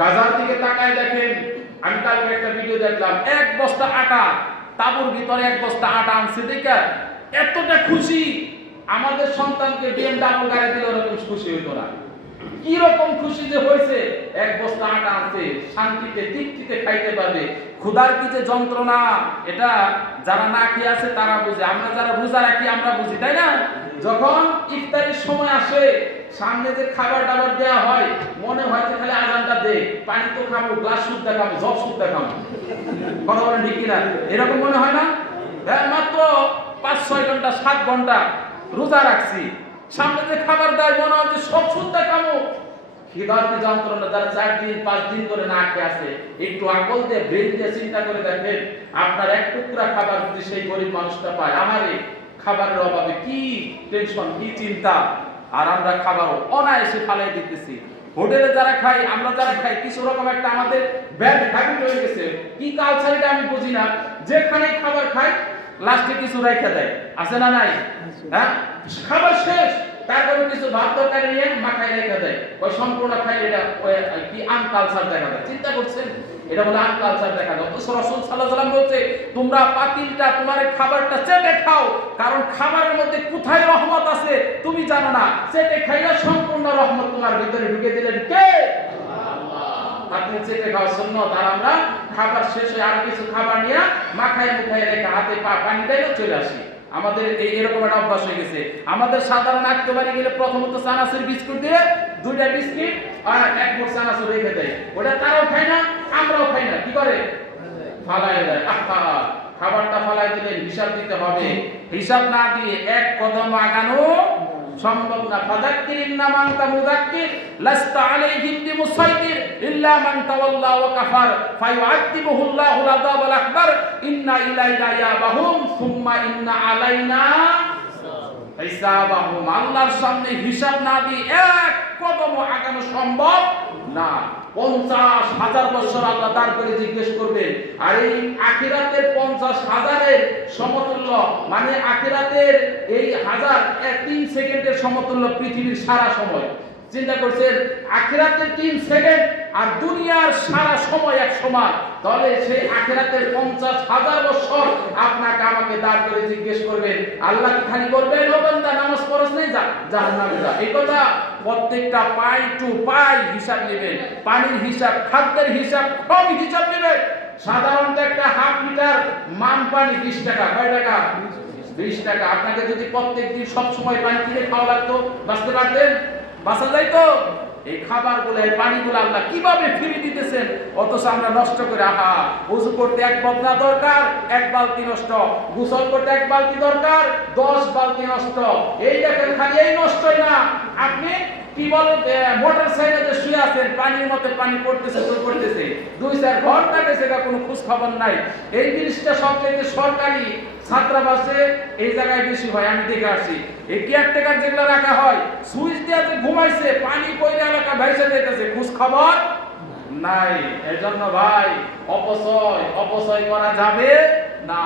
গাজার দিকে তাকায় দেখেন, আমি কালকে একটা ভিডিও দেখলাম, এক বস্তা আটা, তাবুর ভিতরে এক বস্তা আটা আনছে দেখে এতটা খুশি, আমাদের সন্তানকে BMW গাড়ি দিলে ওরকম খুশি হইতো না। কি রকম খুশি যে হয়েছে, এক বস্তা আটা আনছে, শান্তিতে তৃপ্তিতে খাইতে পারবে। ক্ষুধার কি যে যন্ত্রণা, এটা যারা না খেয়ে আছে তারা বুঝে, আমরা যারা রোজা রাখি আমরা বুঝি, তাই না? যখন ইফতারির সময় আসে, সামনে যে খাবার দাবার দেওয়া হয়, মনে হয় যে খালি আজানটা দে, পানি তো খাবো, গ্লাস শুদ্ধ খাবো, জব শুদ্ধ খাবো, কথা বলেন ঠিক কিনা? এরকম মনে হয় না? হ্যাঁ, মাত্র 5-6 ঘন্টা 7 ঘন্টা রোজা রাখছি, সামনে যে খাবার দেয় মনে হয় যে সব শুদ্ধ খাবো। খিদার যন্ত্রণা, যারা 4 দিন 5 দিন করে না খেয়ে আছে, একটু আকল দিয়ে ব্রেন দিয়ে চিন্তা করে দেখেন, আপনার এক টুকরা খাবার যদি সেই গরিব মানুষটা পায়, আমারে খাবারের অভাবে কি টেনশন, কি চিন্তা, আর আমরা খাবার অনায়াসে ফালাই দিতেছি। হোটেলে যারা খাই, আমরা যারা খাই, কিছু রকম একটা আমাদের ব্যাড হ্যাবিট হয়ে গেছে, কি কালচার এটা আমি বুঝি না, যেখানে খাবার খাই লাস্টে কিছু রেখে দেয়, আছে না নাই? হ্যাঁ, খাবার শেষ, তারপরে কিছু ভাত তরকারি নিয়ে মাখায় রেখে দেয়, ওই সম্পূর্ণ খাই, এটা কি আনকালচার দেখা যায়। চিন্তা করছেন, এটা বলে আনকালচার দেখা যায়। অথচ রাসূল সাল্লাল্লাহু আলাইহি ওয়াসাল্লাম বলছে, তোমরা পাতিলটা, তোমার খাবারটা চেটে খাও, কারণ খাবারের মধ্যে কোথায় রহমত আছে তুমি জানো না, চেটে খাইলে সম্পূর্ণ রহমত তোমার ভিতরে ঢুকে দিলেন কে? আপনি চেটে খাওয়া সুন্নাত, আর আমরা খাবার শেষে আর কিছু খাবার নিয়ে মাখায় মুখায় রেখে হাতে পানি দেয় চলে আসি। আমাদের এরকম একটা অভ্যাস হয়ে গেছে। আমাদের সাধারণ আত্মীয় বাড়ি গেলে প্রথমত চানাচুর বিস্কুট দিয়ে 2টা বিস্কিট আর 1 মুঠ চানাচুর রেখে দেয়, ওটা তারাও খায় না, আমরাও খাই না, কি করে? ফালায় দেয়। খাবারটা ফালায় দিলে হিসাব দিতে হবে, হিসাব না দিয়ে এক কদম আগানো সম্ভব না। ফাযাক্কির ইন্নামা আনতা মুযাক্কির লাস্তা আলাইহিম বিমুসাইতির ইল্লা মান তাওয়াল্লা ওয়া কাফার ফায়ুআযিবুহুল্লাহুল আযাবাল আকবার ইন্না ইলাইনা ইয়াবাহুম সুম্মা ইন্না আলাইনা হিসাবাহুম। আল্লাহর সামনে হিসাব না দিয়ে এক কদম আগানো সম্ভব না। 50,000 বছর আল্লাহ তার করে জিজ্ঞেস করবেন, আর এই আখিরাতের 50,000-এর সমতুল্য, মানে আখিরাতের এই 3 সেকেন্ডের সমতুল্য পৃথিবীর সারা সময়। চিন্তা করছেন, আখিরাতের 3 সেকেন্ড আর দুনিয়ার সারা সময় এক সমান, তাহলে সেই আখিরাতের 50,000 বছর আপনাকে আমাকে দাঁড় করে জিজ্ঞেস করবেন। আল্লাহ কি খালি বলবেন, ও বান্দা নামাজ পড়ছ নাই, যা জাহান্নামে যা? এই কথা প্রত্যেকটা পাই টু পাই হিসাব নেবেন, পানির হিসাব, খাদ্যের হিসাব, সব হিসাব নেবেন। সাধারণত একটা হাফ লিটার মান পানি 20 টাকা, কয় টাকা? 20 টাকা। আপনাকে যদি প্রত্যেকদিন সব সময় পানি কিনে খাওয়া লাগতো, বাঁচতে পারতেন? বাঁচা যাইতো? এই খাবারগুলো, এই পানিগুলো আল্লাহ কিভাবে ফিরে দিতেছেন, অথচ আমরা নষ্ট করে, ওযু করতে 1 বদনা দরকার, 1 বালতি নষ্ট, গোসল করতে 1 বালতি দরকার, 10 বালতি নষ্ট। এই দেখেন, খালি এই নষ্টই না, আপনি কি বলেন, মোটর সাইকেলে শুয়ে আছেন, পানির মধ্যে পানি পড়তেছে তো পড়তেছে, 2-4 ঘন্টা গেছে, কোনো খোঁজ খবর নাই। এই জিনিসটা সবচেয়ে সরকারি ছাত্রাবাসে এই জায়গায় বেশি হয়, আমি দেখে আসি। এই কেয়ারটেকার যেগুলো রাখা হয়, সুইচ দিয়ে ঘুমাইছে, পানি পড়ে এলাকা ভাইসে যেতেছে, খোঁজ খবর নাই। এজন্য ভাই, অপচয় করা যাবে না।